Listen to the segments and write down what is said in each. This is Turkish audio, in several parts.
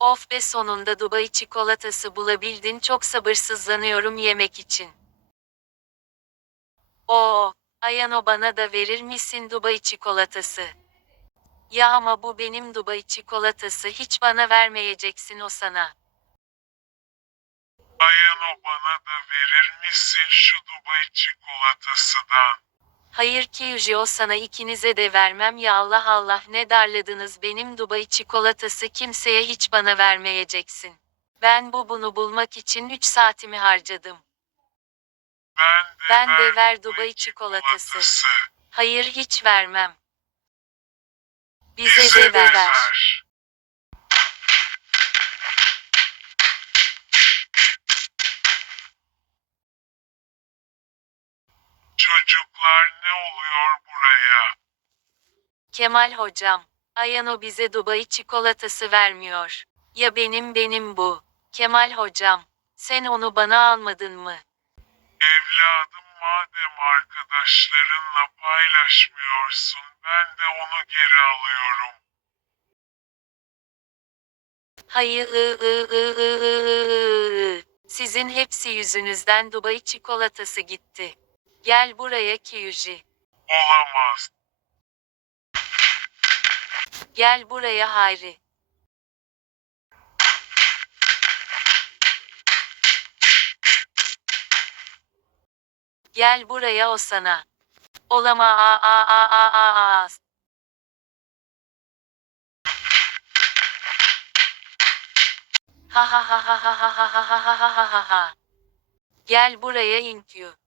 Of be sonunda Dubai çikolatası bulabildin çok sabırsızlanıyorum yemek için. Oo, Ayano bana da verir misin Dubai çikolatası? Ya ama bu benim Dubai çikolatası hiç bana vermeyeceksin o sana. Ayano bana da verir misin şu Dubai çikolatasından? Hayır Kyuji o sana ikinize de vermem ya Allah Allah ne darladınız benim Dubai çikolatası kimseye hiç bana vermeyeceksin. Ben bu bunu bulmak için 3 saatimi harcadım. Ben de Ben de ver Dubai çikolatası. Hayır hiç vermem. Bize, Bize de ver. ver. Çocuklar ne oluyor buraya? Kemal hocam, Ayano bize Dubai çikolatası vermiyor. Ya benim benim bu. Kemal hocam, sen onu bana almadın mı? Evladım madem arkadaşlarınla paylaşmıyorsun ben de onu geri alıyorum. Hayır ı ı ı ı ı ı ı. Sizin hepsi yüzünüzden Dubai çikolatası gitti. Gel buraya Kyuji. Olamaz. Gel buraya Hayri. Gel buraya o sana. Olama a a a a a a. Ha ha ha ha ha ha ha ha ha ha ha ha ha. Gel buraya Inkyu.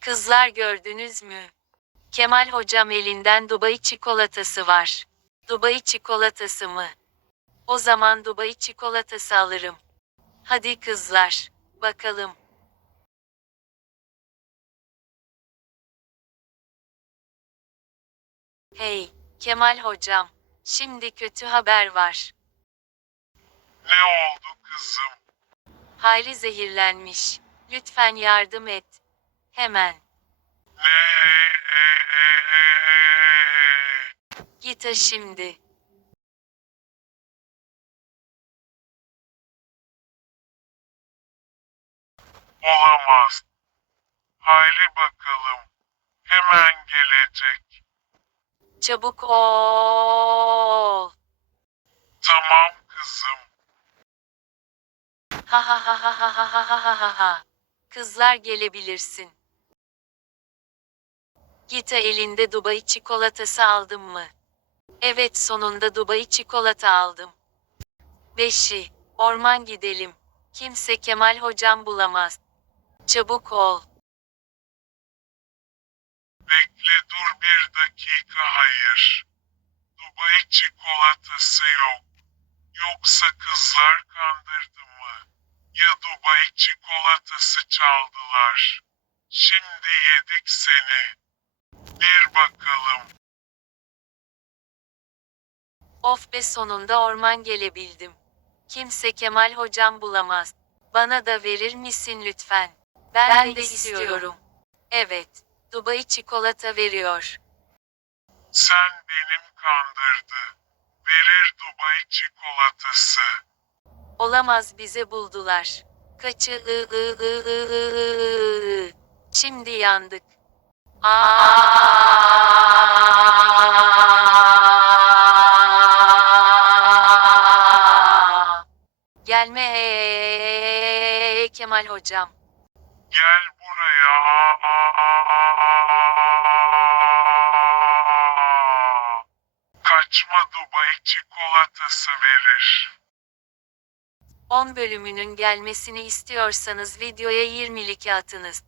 Kızlar gördünüz mü? Kemal hocam elinden Dubai çikolatası var. Dubai çikolatası mı? O zaman Dubai çikolatası alırım. Hadi kızlar, bakalım. Hey, Kemal hocam. Şimdi kötü haber var. Ne oldu kızım? Hayri zehirlenmiş. Lütfen yardım et. Hemen. Ne. Git ha şimdi. Olamaz. Hayli bakalım. Hemen gelecek. Çabuk ol. Tamam kızım. Ha ha ha ha ha ha ha ha ha. Kızlar gelebilirsin. Gita elinde Dubai çikolatası aldın mı? Evet sonunda Dubai çikolata aldım. Beşi. Orman gidelim. Kimse Kemal hocam bulamaz. Çabuk ol. Bekle dur bir dakika hayır. Dubai çikolatası yok. Yoksa kızlar kandırdı mı? Ya Dubai çikolatası çaldılar. Şimdi yedik seni. Bir bakalım. Of be sonunda orman gelebildim. Kimse Kemal hocam bulamaz. Bana da verir misin lütfen? Ben, de, istiyorum. Evet. Dubai çikolata veriyor. Sen benim kandırdı. Verir Dubai çikolatası. Olamaz bize buldular. Kaçı ı ı ı ı ı ı ı. Şimdi yandık. Gelme hey Kemal hocam. Gel buraya. Kaçma Dubai çikolatası verir. 10 bölümünün gelmesini istiyorsanız videoya 20'lik atınız.